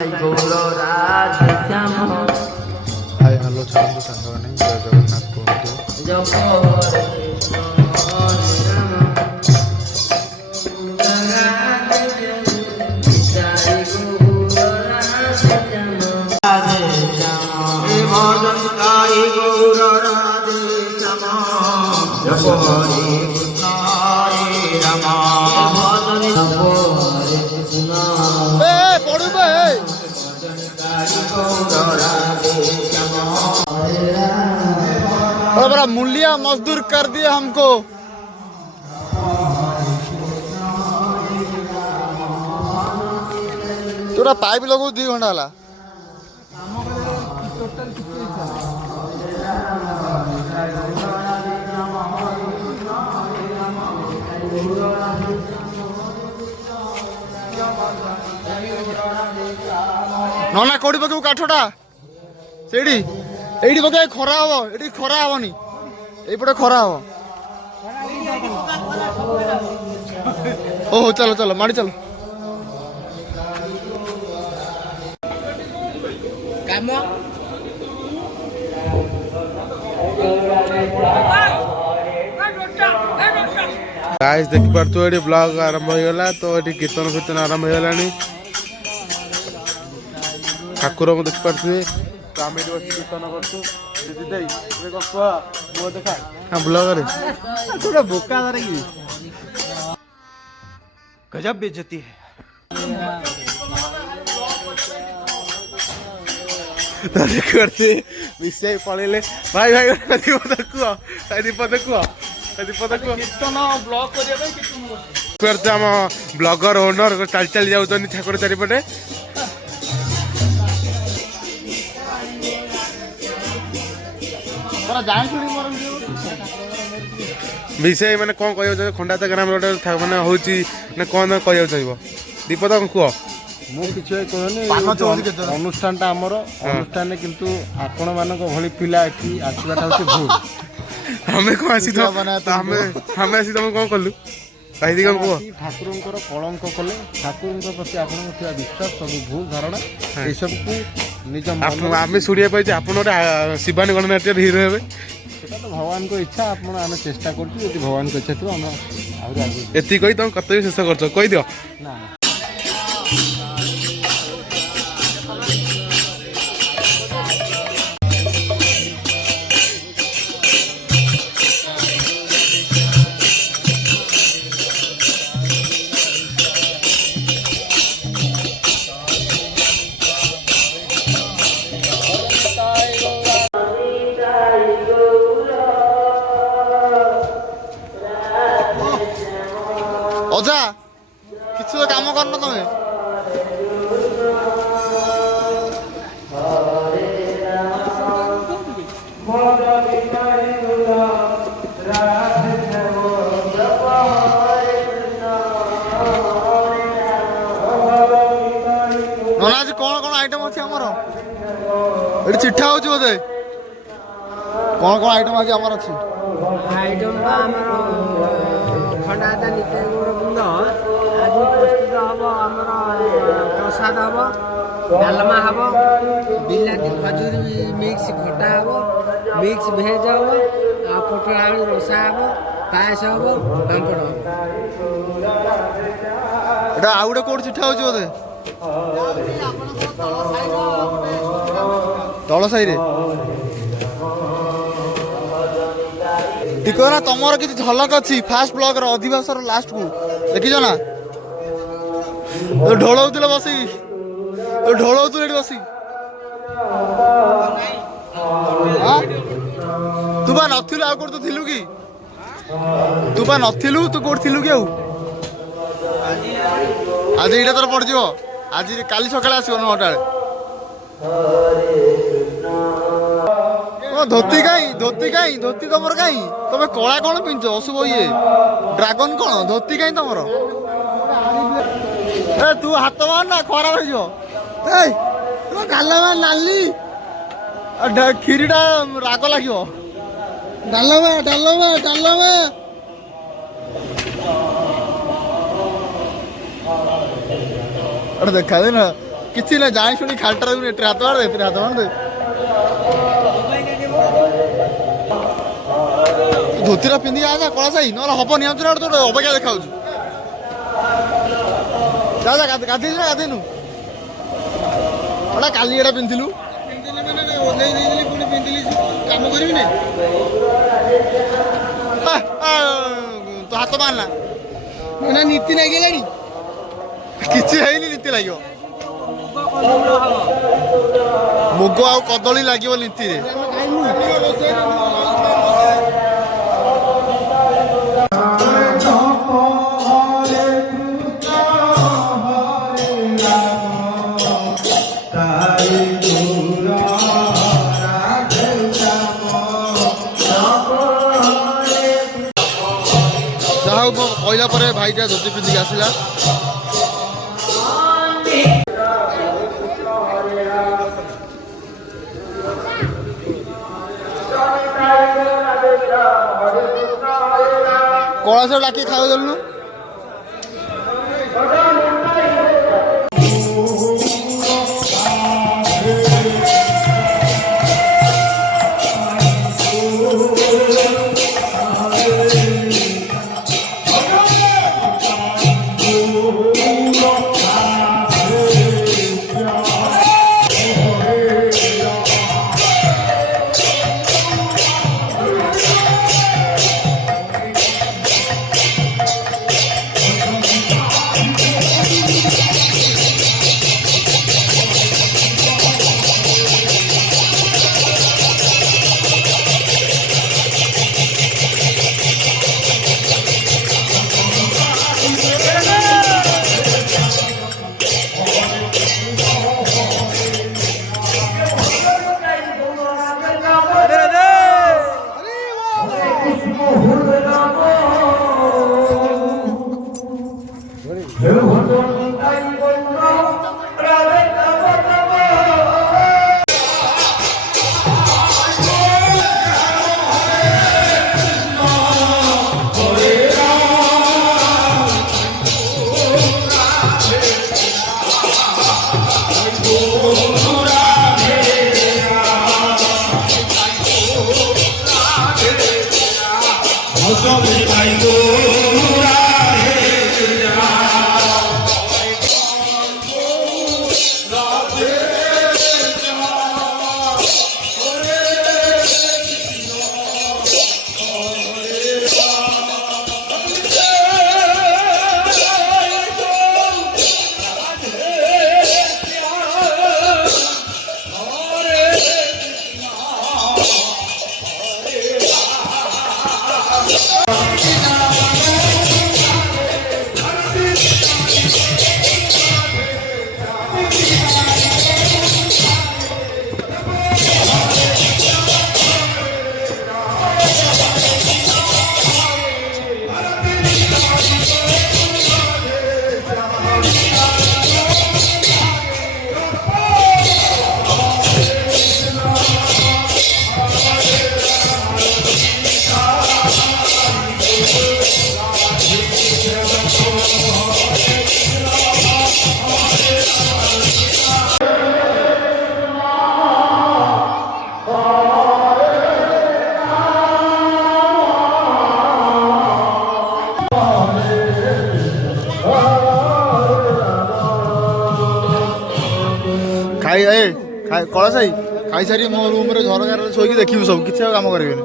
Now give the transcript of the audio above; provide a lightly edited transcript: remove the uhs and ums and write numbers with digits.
High hello ଛାଡ଼ନ୍ତୁ ସାଙ୍ଗମାନେ ଜୟ ଜଗନ୍ନାଥ କୁହନ୍ତୁ। बड़ा मूलिया मजदूर कर दिया हमको। तोरा पाइप लगो 2 घंटा ला ना कौड़ी पकेबू काठटा सेठी एठी पके खरा हबो एठी खरा हबोनी एपटे खरा हबो। ओहो चलो चलो माड़ी चलो काम गाइस देखि परतो एठी ब्लॉग आरंभ हो गला तो एठी कीर्तन कीर्तन आरंभ हो गलानी ठाकुर को देखि परथि तो आम एठी बस कीर्तन करछु दीदी दई रे गप्पा मो देखा हां ब्लॉग रे थोड़ा बोका धरे की गजब बेइज्जती है तारे करते विषय पळेले भाई भाई कदी पद कुआ कदी पद कुआ कीर्तन ब्लॉग करिया भाई कीर्तन करते हम ब्लॉगर ओनर चल चल जाउतनी ठाकुर चारिपटे विषय मैंने कौन कह खंडात ग्राम गोटे मैंने हूँ कौन कह चाहिए दीपद कह मुझे अनुष्ठान आमर अनुष्ठान किंतु आपण मान भली पिला एठी आसवाटा हूँ भूल हमें कौन आसी हमें आसी तुम कौन कलु कह ठाकुर कलंक कले ठाकुर प्रति आप विश्वास सब भूल धारणा ये सब को निज आम शुणा पाई आप शिवानी गणनाट्य हिरो हे तो भगवान को इच्छा आप चेष्टा कर भगवान को इच्छा थी एति कही तुम कर्तव्य शेष कर कही दियो ना अजा किसी तो काम करना तुम्हें आज कौन कौन आइटम अच्छे आमर ये चिठा हो बोधे कौन कौन आइटम आज आमर अच्छी आइटम खंडाता नित्य गौरवृंद आज प्रस्तुत हम आम प्रसाद हम डालमा हम बिलाती खजूरी मिक्स खटा हम मिक्स भेज हम पोटल आलू रसा हम पायस हम पापड़ हम एटा आउ गोटे कोड चिठा होची बोधे तल साई रे टिको ना तुमर किसी झलक अच्छी फास्ट ब्लॉग अधिवास लास्ट को देखिज ना ढोल बस ढोल बस तू बा नथिलु आ कोड तो थिलु कि तू बा नथिलु तू कोड थिलु कि आज एटा तोर पड़ जिवो आज काली सकाळे आसीबो 9टा धोती कहीं धोती तुम कहीं तुम कला कौन पिंच अशुभ ये ड्रागन कौन धोती कहीं तुम तू हाथ मार ना खराब हो गाल मार नाली क्षीरीटा राग लगे डाल देखा दे ना କିଛି ନାହିଁ ଜାଣି ଶୁଣି ଖାଲିଟାରେ ଏଠି ହାତ ମାରିଦେ ଏଥିରେ ହାତ ମାରିଦେ ଧୋତିଟା ପିନ୍ଧିକି ଆସ କଳା ସାହି ନହେଲେ ହବନି ଆମ ଗୋଟେ ଗୋଟେ ଅବାଗିଆ ଦେଖାଯାଉଛି ଯା ଯା ଗାଧେଇଛୁ ନା ଗାଧେଇନୁ ଏଟା କାଲି ଏଟା ପିନ୍ଧିଲୁ ଓହ୍ଲେଇ ଦେଇଥିଲି ପୁଣି ପିନ୍ଧିଲି କାମ କରିବିନି ତୋ ହାତ ମାରିଲା ନା ନୀତି ଲାଗିଲାଣି କିଛି ହେଇନି ନୀତି ଲାଗିବ ମୁଗ ଆଉ କଦଳୀ ଲାଗିବ ନୀତିରେ ଯାହା ହଉ କହିଲା ପରେ ଭାଇଟା ଧୋତି ପିନ୍ଧିକି ଆସିଲା କଳାସ ଡାକି ଖାଇବାକୁ ଦେଲୁନୁ କଳା ସାହି ଖାଇସାରି ମୋ ରୁମ୍ରେ ଝରକାରେ ଶୋଇକି ଦେଖିବୁ ସବୁ କିଛି ଆଉ କାମ କରିବେନି